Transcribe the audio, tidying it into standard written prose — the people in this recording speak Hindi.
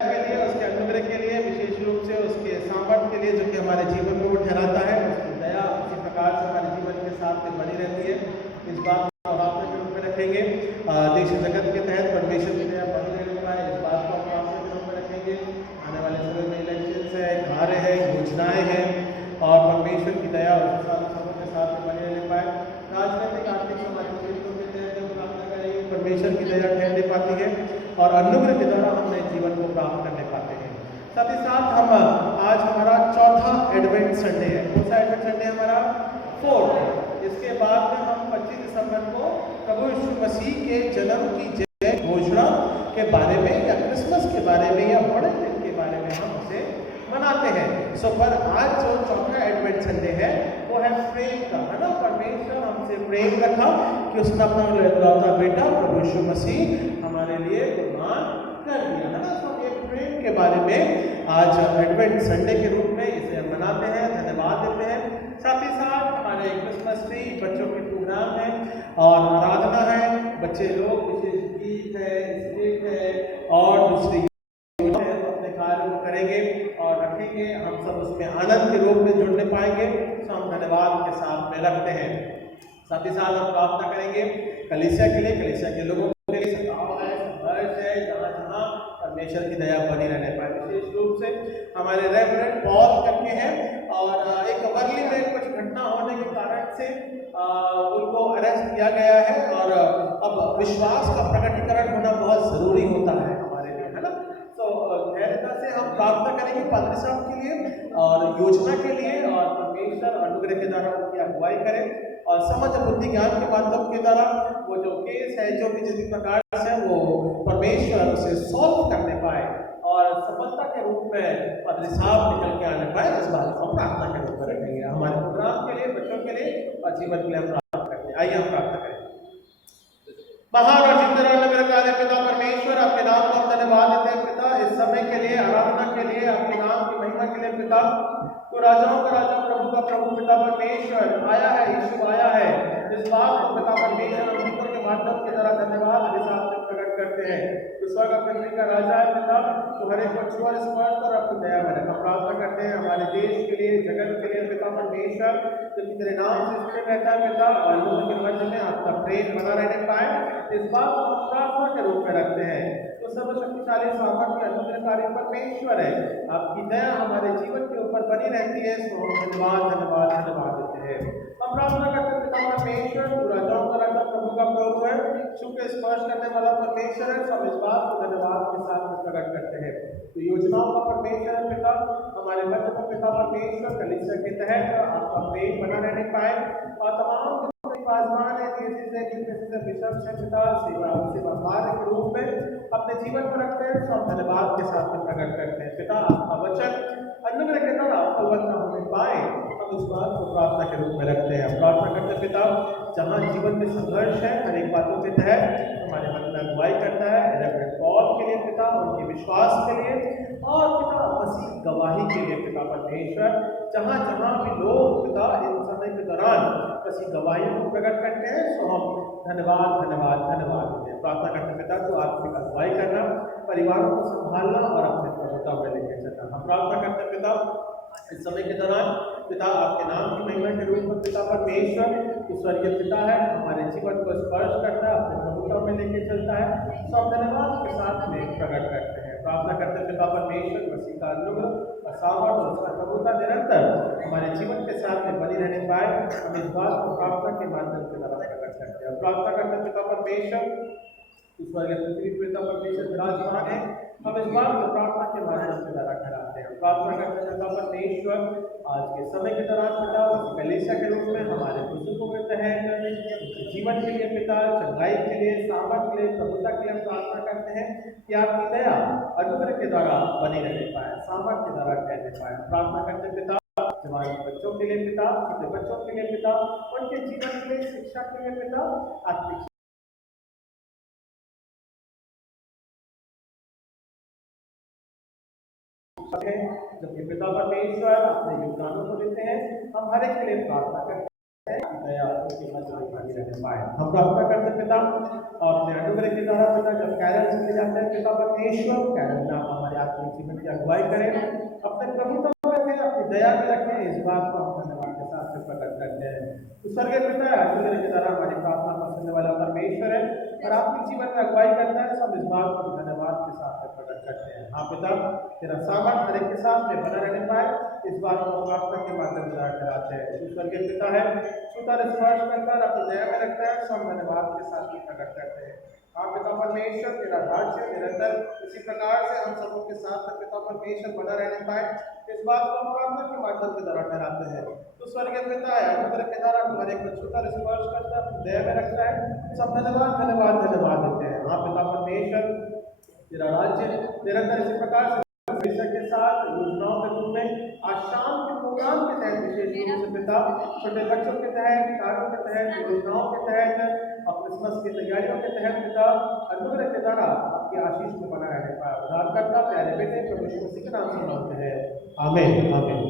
के लिए, उसके अनुग्रह के लिए, विशेष रूप से उसके सामर्थ्य के लिए जो कि हमारे जीवन में वो ठहराता है, उसकी दया उसी प्रकार से हमारे जीवन के साथ में बनी रहती है। इस बात को हम प्रार्थना के रूप में रखेंगे। देश जगत के तहत परमेश्वर की दया बनी रहने पाए, इस बात को हम प्रार्थना के रूप में रखेंगे। आने वाले समय में इलेक्शन है, कार्य है, योजनाएं हैं और परमेश्वर की दया सबों के साथ में बनी रहने पाए। राजनीतिक आर्थिक सामाजिक क्षेत्रों के तहत हम प्रार्थना करेंगे, परमेश्वर की दया ठहरने पाती है और अनुग्रह के द्वारा हम नए जीवन को प्राप्त करने पाते हैं। साथ ही साथ हम आज हमारा चौथा एडवेंट संडे है। कौन सा एडवेंट संडे हमारा? 4। इसके बाद में हम 25 दिसंबर को प्रभु यीशु मसीह के जन्म की जय घोषणा के बारे में या क्रिसमस के बारे में या बड़े दिन के बारे में हम उसे मनाते हैं। सो पर आज जो चौथा एडवेंट संडे है वो है प्रेम का, है ना। परमेश्वर हमसे प्रेम रखा कि उसने अपना इकलौता बेटा प्रभु यीशु मसीह हमारे लिए कुर्बान कर दिया, है ना। तो ये प्रेम के बारे में आज एडवेंट संडे के रूप में इसे हम मनाते हैं, धन्यवाद देते हैं। साथ ही साथ हमारे क्रिसमस ट्री, बच्चों के प्रोग्राम है और आराधना है, बच्चे लोग विशेष गीत है, स्क्रिप्ट है और दूसरी अपने कार्य को करेंगे और रखेंगे। हम सब उसमें आनंद के रूप में जुड़ने पाएंगे, तो हम धन्यवाद के साथ में रखते हैं। साथ ही साथ हम प्रार्थना करेंगे कलीसिया के लिए, कलीसिया के लोगों के लिए सताव है, संघर्ष है, जहाँ जहाँ परमेश्वर की दया बनी रहने पाए। विशेष रूप से हमारे रेवरेंड पॉल करके हैं और एक वर्ली में कुछ घटना होने के कारण से उनको अरेस्ट किया गया है और अब विश्वास का प्रकटीकरण होना बहुत जरूरी होता है हमारे लिए, है ना। तो धैर्यता से हम प्रार्थना करेंगे पादरी साहब के लिए और योजना के लिए और परमेश्वर अनुग्रह के द्वारा उनकी अगुवाई करें और समझ बुद्धि ज्ञान के माध्यम के द्वारा वो जो केस है जो भी जिस प्रकार से वो परमेश्वर उसे सॉल्व करने पाए और सफलता के रूप में पादरी साहब निकल के आने पाए। इस बात को प्रार्थना के रूप में रखेंगे हमारे प्रोग्राम के लिए, बच्चों के लिए और जीवन के लिए हम प्रार्थना करते हैं। आइए हम प्रार्थना करें। महान और जिंदा निरंकारी पिता परमेश्वर, अपने नाम को हम धन्यवाद देते हैं पिता, इस समय के लिए, आराधना के लिए, अपने नाम की महिमा के लिए पिता। तो राजाओं का राजा, प्रभु का प्रभु पिता परमेश्वर आया है, यीशु आया है। इस बात को पिता परमेश्वर हम गीतों के माध्यम के द्वारा धन्यवाद के साथ प्रकट करते हैं। तो स्वर्ग पृथ्वी का राजा है पिता, तो हर एक को छुआ स्पर्श और अपनी दया में रखा। प्रार्थना करते हैं हमारे देश के लिए, जगत के लिए पिता परमेश्वर, जो कि तेरे नाम से स्थिर रहता है पिता और लोगों के मध्य में आपका प्रेम बना रहने पाए, इस बात को हम प्रार्थना के रूप में रखते हैं। तो सर्वशक्तिशाली सामर्थ्य अनुग्रहकारी परमेश्वर है, आपकी दया हमारे जीवन के ऊपर बनी रहती है। सो हम धन्यवाद धन्यवाद धन्यवाद देते हैं। हम प्रार्थना करते हैं पिता परमेश्वर, तू राजाओं का राजा, प्रभु का प्रभु है, शुक्र स्पर्श करने वाला परमेश्वर है। सब इस बात को धन्यवाद के साथ में प्रकट करते हैं। तो योजनाओं का परमेश्वर है पिता, हमारे मध्य में पिता परमेश्वर, कलीसिया के तहत आपका प्रेम बना रहने पाए और तमाम आजमान है सेवा कार्य के रूप में अपने जीवन में रखते हैं। तो हम धन्यवाद के साथ में प्रकट करते हैं पिता, आपका वचन अनुग्रह के द्वारा फलवत्ता होने पाए, हम इस बात को प्रार्थना के रूप में रखते हैं। प्रार्थना करते पिता, जहाँ जीवन में संघर्ष है, हर एक बातों के तहत हमारे मन में अगुवाई करता है रेवरेंड पॉल के लिए पिता, उनके विश्वास के लिए और पिता मसीह गवाही के लिए पिता परमेश्वर, जहाँ जहाँ भी लोग पिता इन समय के दौरान मसीह गवाहियों को प्रकट करते हैं, तो हम धन्यवाद धन्यवाद धन्यवाद देते हैं। प्रार्थना करते पिता, तो आपकी अगुवाई करना, परिवारों को संभालना और अपने प्रभुता में लेकर चलना। हम प्रार्थना करते पिता, इस समय के दौरान पिता आपके नाम की महिमा के रूप में पिता परमेश्वर, स्वर्गीय पिता है, हमारे जीवन को स्पर्श करता है, अपने प्रभुता में लेके चलता है। तो हम धन्यवाद के साथ में प्रकट करते हैं। प्रार्थना करते पिता परमेश्वर, मसीह का अनुग्रह और सामर्थ और उसका प्रभुता निरंतर हमारे जीवन के साथ में बनी रहने पाए, हम इस बात को प्रार्थना के माध्यम से प्रकट करते हैं। प्रार्थना करते पिता परमेश्वर, स्वर्गीय पृथ्वी पिता परमेश्वर विराजमान है, हम इस बात को प्रार्थना के माध्यम से द्वारा कराते हैं। प्रार्थना करते हैं पिता परमेश्वर, आज के समय के दौरान पिता कलीसिया के रूप में हमारे बुजुर्गों के तहत जीवन के लिए पिता, चंगाई के लिए, सामर्थ के लिए, प्रभुता के लिए हम प्रार्थना करते हैं कि आपकी दया अनुग्रह के द्वारा बनी रहने पाए, सामर्थ के द्वारा कहने पाए। प्रार्थना करते पिता, जवान बच्चों के लिए पिता, छोटे बच्चों के लिए पिता, उनके जीवन के लिए, शिक्षा के लिए पिता, आत्मिक है, जबकि पिता परमेश्वर अपने योगदानों को देते हैं। हम हर एक के लिए प्रार्थना करते हैं कि दया उनके मध्य में बनी रहने पाए। हम प्रार्थना करते हैं पिता, और अपने अनुग्रह के द्वारा पिता, जब कैरल चले जाते हैं पिता परमेश्वर, कैरल में आप हमारे जीवन की अगुवाई करें, अपने प्रभुत्व में रखें, अपनी दया में रखें। इस बात को हम धन्यवाद के साथ से प्रकट करते हैं। तो स्वर्गीय पिता है, हर की तरह हमारी प्रार्थना को सुनने वाला परमेश्वर है और आपके जीवन में अगुवाई करता है। सब इस बात को धन्यवाद के साथ से प्रकट करते हैं। हाँ पिता, तेरा सामर्थ हर एक के साथ में बना रहने पाए, इस बात को प्रार्थना के माध्यम से कराते हैं। तू स्वर्गीय पिता है, छूता स्पर्श करता है, अपनी दया में रखता है, सब धन्यवाद के साथ में प्रकट करते हैं। हाँ पिता परमेश्वर, तेरा राज्य निरंतर इसी प्रकार से हम सबों के साथ पिता परमेश्वर बना रहने पाए, इस बात को हम प्रार्थना के माध्यम के द्वारा ठहराते हैं। तो स्वर्गीय पिता है, अनुग्रह के द्वारा हमारे को छूता स्पर्श करता है, अपनी दया में रखता है, सब धन्यवाद धन्यवाद धन्यवाद देते हैं। हाँ पिता परमेश्वर, तेरा राज्य निरंतर इसी प्रकार से के साथ योजनाओं के रूप में आज शाम के प्रोग्राम के तहत विशेष रूप से पिता छोटे बच्चों के तहत, कार्यों के तहत, योजनाओं के तहत और क्रिसमस की तैयारियों के तहत पिता अनुग्रह के द्वारा आपकी आशीष में बना रहने पाए। उद्धारकर्ता प्यारे बेटे प्रभु यीशु मसीह के नाम से मांगते हैं, आमीन आमीन।